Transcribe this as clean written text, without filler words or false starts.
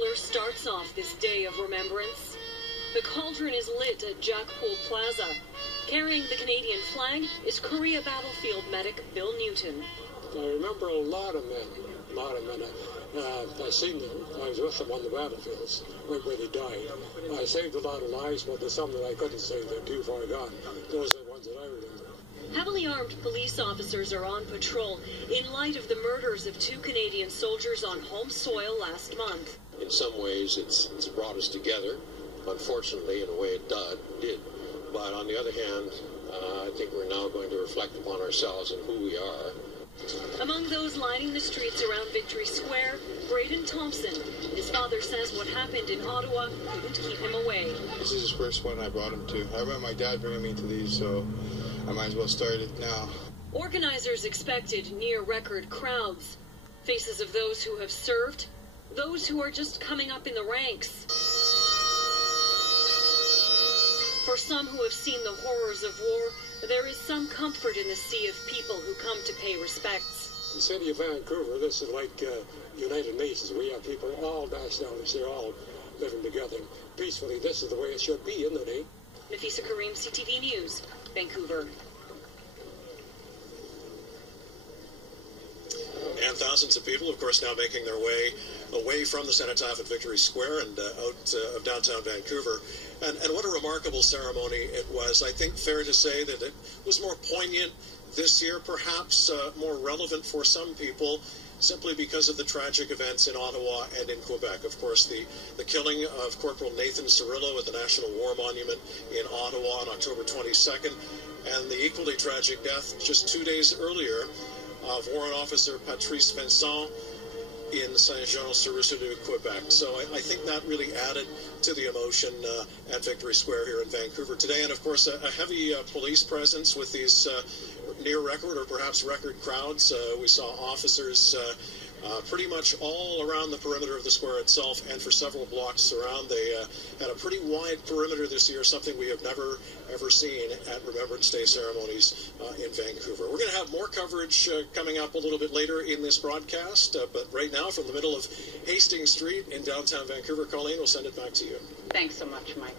regular starts off this day of remembrance. The cauldron is lit at Jackpool Plaza. Carrying the Canadian flag is Korea battlefield medic Bill Newton. I remember a lot of men. I seen them. I was with them on the battlefields where they died. I saved a lot of lives, but there's some that I couldn't save. They're too far gone. Those are the ones that I remember. Heavily armed police officers are on patrol in light of the murders of 2 Canadian soldiers on home soil last month. In some ways, it's brought us together. Unfortunately, in a way, it did. But on the other hand, I think we're now going to reflect upon ourselves and who we are. Among those lining the streets around Victory Square, Braden Thompson. His father says what happened in Ottawa couldn't keep him away. This is his first one I brought him to. I remember my dad bringing me to these, so I might as well start it now. Organizers expected near-record crowds. Faces of those who have served, those who are just coming up in the ranks. For some who have seen the horrors of war, there is some comfort in the sea of people who come to pay respects. The city of Vancouver, this is like United Nations. We have people, all nationalities, they're all living together peacefully. This is the way it should be, isn't it? Nafisa Karim, CTV News, Vancouver. And thousands of people, of course, now making their way away from the Cenotaph at Victory Square and out of downtown Vancouver. And what a remarkable ceremony it was. I think fair to say that it was more poignant this year, perhaps more relevant for some people, simply because of the tragic events in Ottawa and in Quebec. Of course, the killing of Corporal Nathan Cirillo at the National War Monument in Ottawa on October 22nd, and the equally tragic death just 2 days earlier of Warrant Officer Patrice Vincent in Saint-Jean-sur-Richelieu, Quebec. So I think that really added to the emotion at Victory Square here in Vancouver today. And, of course, a heavy police presence with these near-record or perhaps record crowds. We saw officers pretty much all around the perimeter of the square itself and for several blocks around. They had a pretty wide perimeter this year, something we have never, ever seen at Remembrance Day ceremonies in Vancouver. We're going to have more coverage coming up a little bit later in this broadcast, but right now from the middle of Hastings Street in downtown Vancouver, Colleen, we'll send it back to you. Thanks so much, Mike.